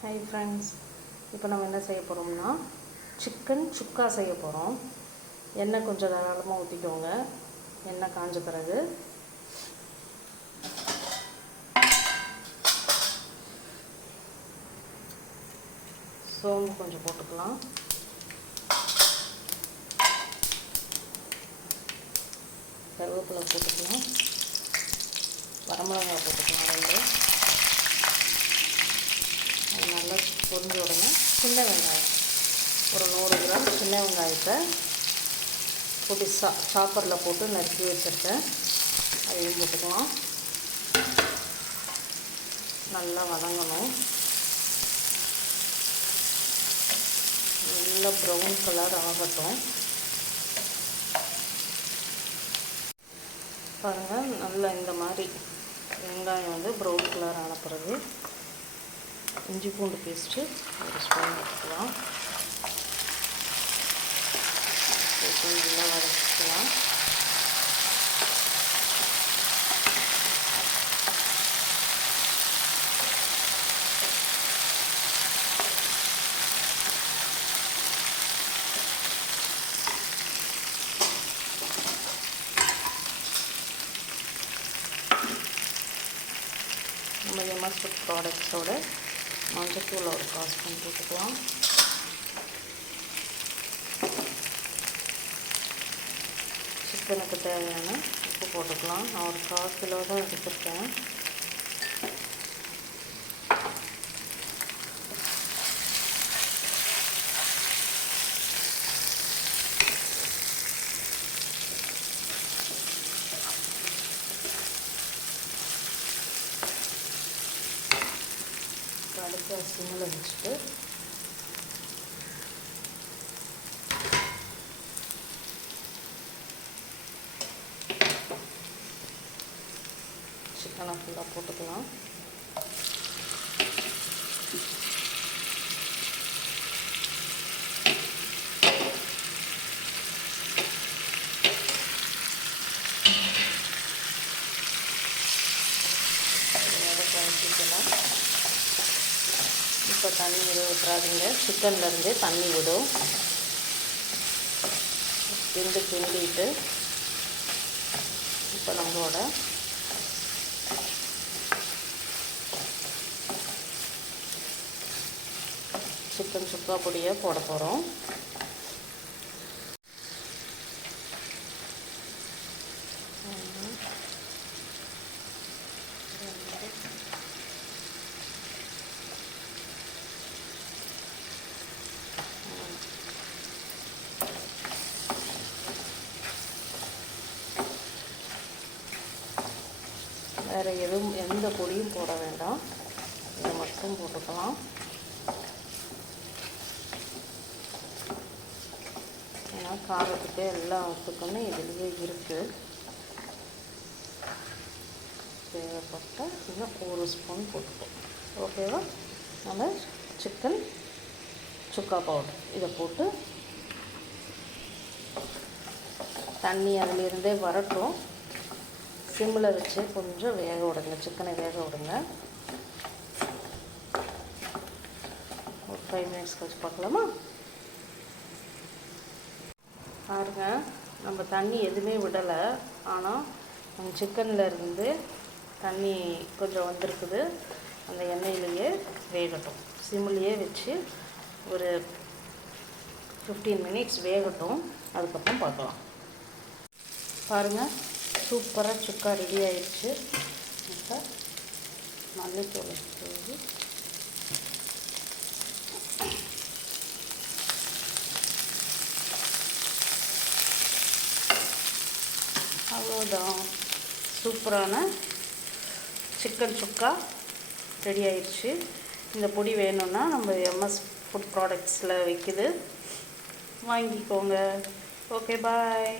Hi friends, இப்போ நம்ம என்ன செய்ய போகிறோம்னா சிக்கன் சுக்கா செய்ய போகிறோம். எண்ணெய் கொஞ்சம் தாராளமாக ஊற்றிக்கோங்க. எண்ணெய் காஞ்ச பிறகு சோம்பு கொஞ்சம் போட்டுக்கலாம். கருவேப்பிலை போட்டுக்கலாம். வரமிளகாய் போட்டுக்கலாம். அது நல்லா பொரிஞ்ச உடனே சின்ன வெங்காயம் ஒரு 100 கிராம் சின்ன வெங்காயத்தை பொடிசாக சாப்பரில் போட்டு நறுக்கி வச்சுருக்கேன். அதையும் போட்டுக்கலாம். நல்லா வதங்கணும். நல்லா ப்ரௌன் கலர் ஆகட்டும். பாருங்கள், நல்லா இந்த மாதிரி வெங்காயம் ப்ரௌன் கலர் ஆன பிறகு இஞ்சி பூண்டு பேஸ்ட்டு ஒரு ஸ்பூன் எடுத்துக்கலாம். போட்டு நல்லா வதக்கிக்கலாம். நம்ம எம்எஸ் ஃபுட் ப்ராடக்ட்ஸோட மஞ்சத்தூள் ஒரு 1/4 ஸ்பூன் போட்டுக்கலாம். சிக்கனுக்கு தேவையான உப்பு போட்டுக்கலாம். நான் ஒரு 1/4 கிலோ தான் எடுத்துருக்கேன். அடுத்த சிம்மில் வச்சுட்டு சிக்கனை ஃபுல்லாக போட்டுக்கலாம். வதக்கிக்கலாம். இப்போ தண்ணி விட்டுறாதீங்க. சிக்கன்லேருந்து தண்ணி விடும். கிண்டிட்டு இப்போ நம்மளோட சிக்கன் சுக்கா பொடியை போட போகிறோம். வேறு எந்த பொடியும் போட வேண்டாம். இதை மட்டும் போட்டுக்கலாம். ஏன்னா காரத்துக்கு எல்லாத்துக்குமே இதுலேயே இருக்குது. தேவைப்பட்ட இன்னும் 1 ஸ்பூன் போட்டுப்போம். ஓகேவா? நம்ம சிக்கன் சுக்கா பவுடர் இதை போட்டு தண்ணி அதிலிருந்தே வரட்டும். சிம்மில் வச்சு கொஞ்சம் வேக விடுங்க. சிக்கனை வேக விடுங்க. ஒரு 5 மினிட்ஸ் கழிச்சு பார்க்கலாமா? பாருங்க, நம்ம தண்ணி எதுவுமே விடலை. ஆனால் நம்ம சிக்கனில் இருந்து தண்ணி கொஞ்சம் வந்திருக்குது. அந்த எண்ணெயிலேயே வேகட்டும். சிம்மிலேயே வச்சு ஒரு 15 மினிட்ஸ் வேகட்டும். அதுக்கப்புறம் பார்க்கலாம். பாருங்கள், சூப்பராக சுக்கா ரெடி ஆயிடுச்சு. இப்போ மல்லித்தூள் தூவி அவ்வளோதான். சூப்பரான சிக்கன் சுக்கா ரெடி ஆயிடுச்சு. இந்த பொடி வேணும்னா நம்ம எம்எஸ் ஃபுட் ப்ராடக்ட்ஸில் விற்கிது, வாங்கிக்கோங்க. ஓகே, பாய்.